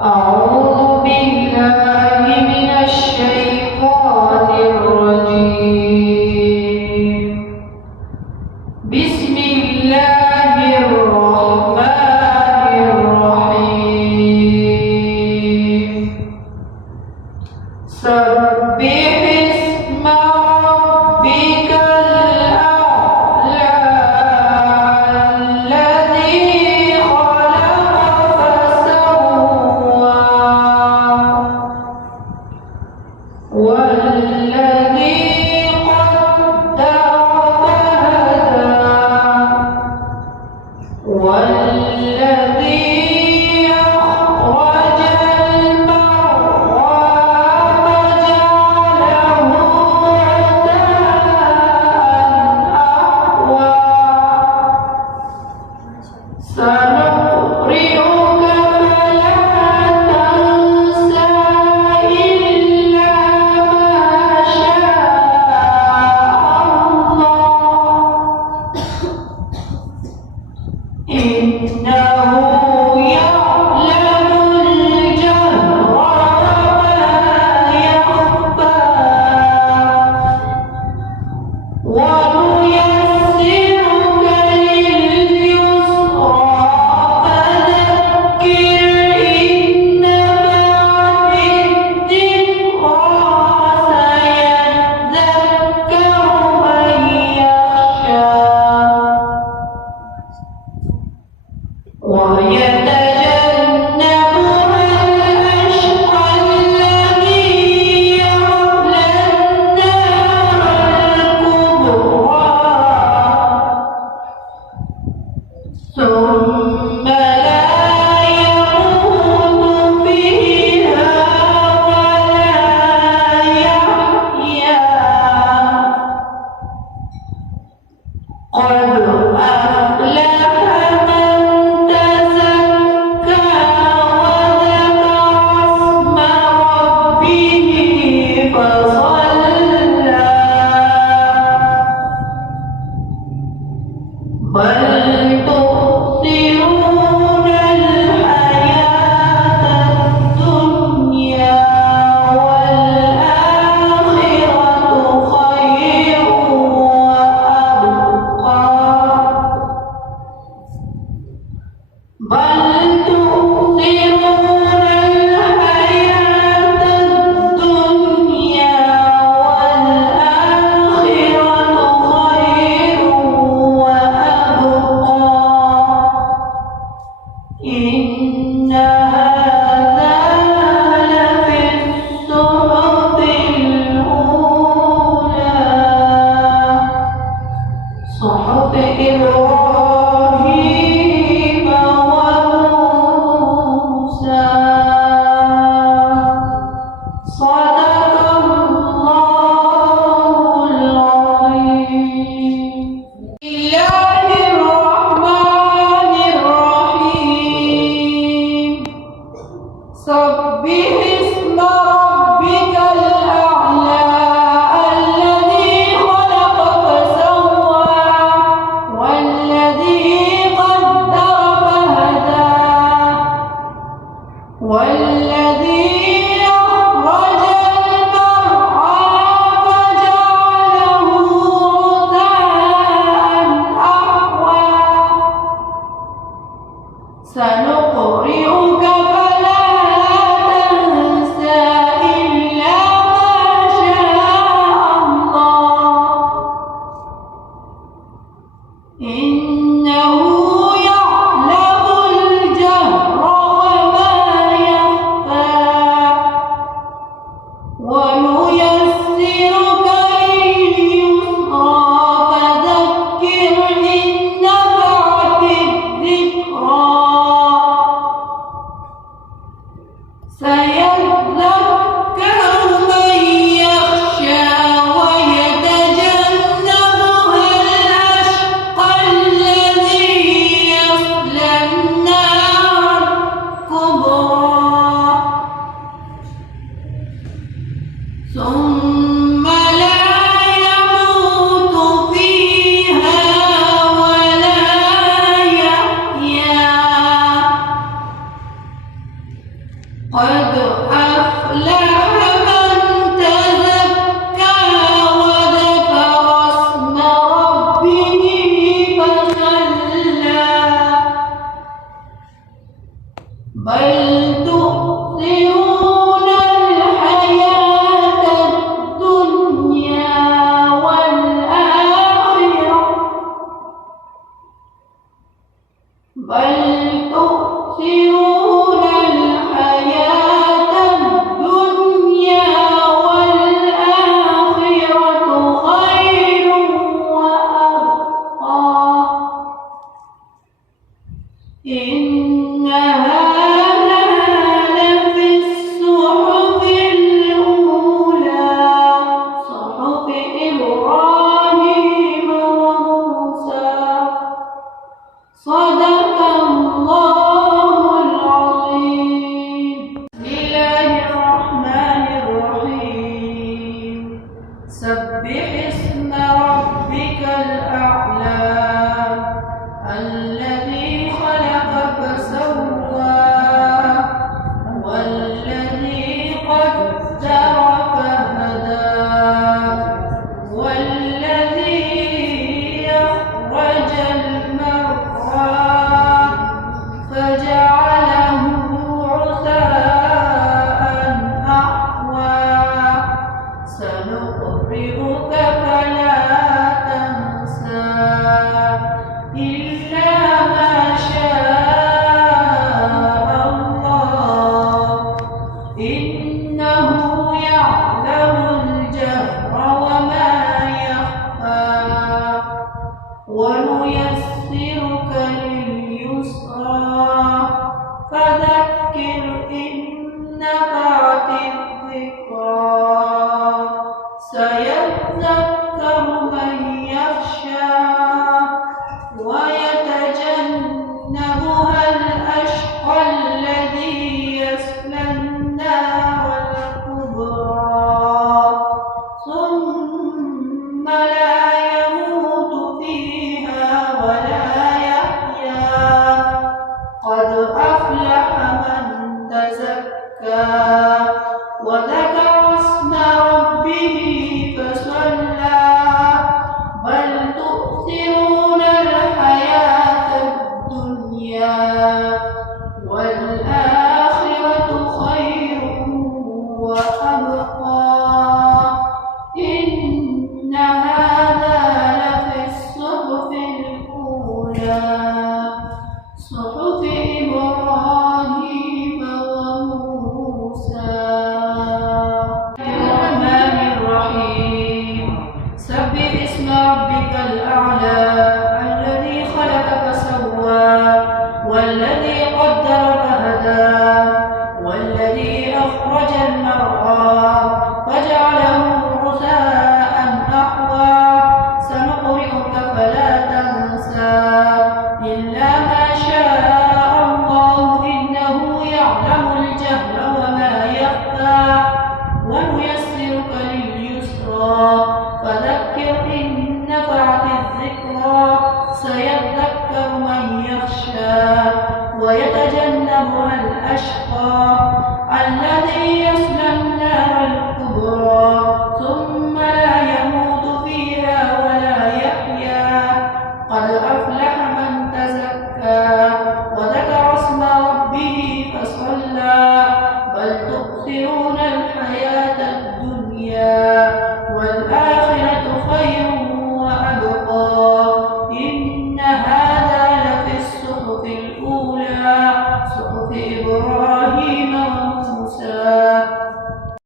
أعوذ بالله من الشيطان الرجيم. بسم الله الرحمن الرحيم. سبح اسم ربك الأعلى الذي خلق فسوى والذي قدر فهدى والذي أخرج المرعى فجعله غثاء أحوى سنقرئك فلا تنسى إلا ما شاء الله إنه يعلم الجهر وما يخفى ونيسرك لليسرى فذكر إن نفعت الذكرى سيذكر من يخشى ويتجنبها الأشقى الذي يصلى النار الكبرى ثم لا يموت فيها ولا يحيا قد أفلح من تزكى وذكر اسم ربه فصلى بل تؤثرون الحياة الدنيا والآخرة خير وأبقى بل تؤثرون الحياة الدنيا والآخرة خير وأبقى إن هذا لفي الصحف الأولى صحف إبراهيم وموسى صدق الله العظيم. بسم الله الرحمن الرحيم. سبح اسم ربك الأعلى الذي خلق فسوى والذي قدر فهدى والذي أخرج المرعى فجعله غثاء أحوى سنقرئك فلا تنسى إلا ما شاء الله إنه يعلم الجهر وما يخفى ونيسرك لليسرى فذكر إن نفعت الذكرى سيذكر من يخشى ويتجنبها الأشقى الذي يصلى النار الكبرى ثم لا يموت فيها ولا يحيا قد أفلح من تزكى وذكر اسم ربه فصلى بل تؤثرون الحياة الدنيا والآخرة بل تؤثرون الحياة الدنيا والآخرة خير وأبقى إن هذا لفي الصحف الأولى صحف إبراهيم وموسى صدق الله العظيم. بسم الله الرحمن الرحيم. سبح اسم ربك الأعلى الذي خلق فسوى والذي قدر فهدى والذي أخرج المرعى فجعله غثاء أحوى سنقرئك فلا تنسى إلا ما شاء الله إنه يعلم الجهر وما يخفى ونيسرك لليسرى فذكر إن نفعت الذكرى سيذكر من يخشى ويتجنبها الأشقى الذي يصلى النار الكبرى ثم لا يموت فيها ولا يحيا قد أفلح من تزكى وذكر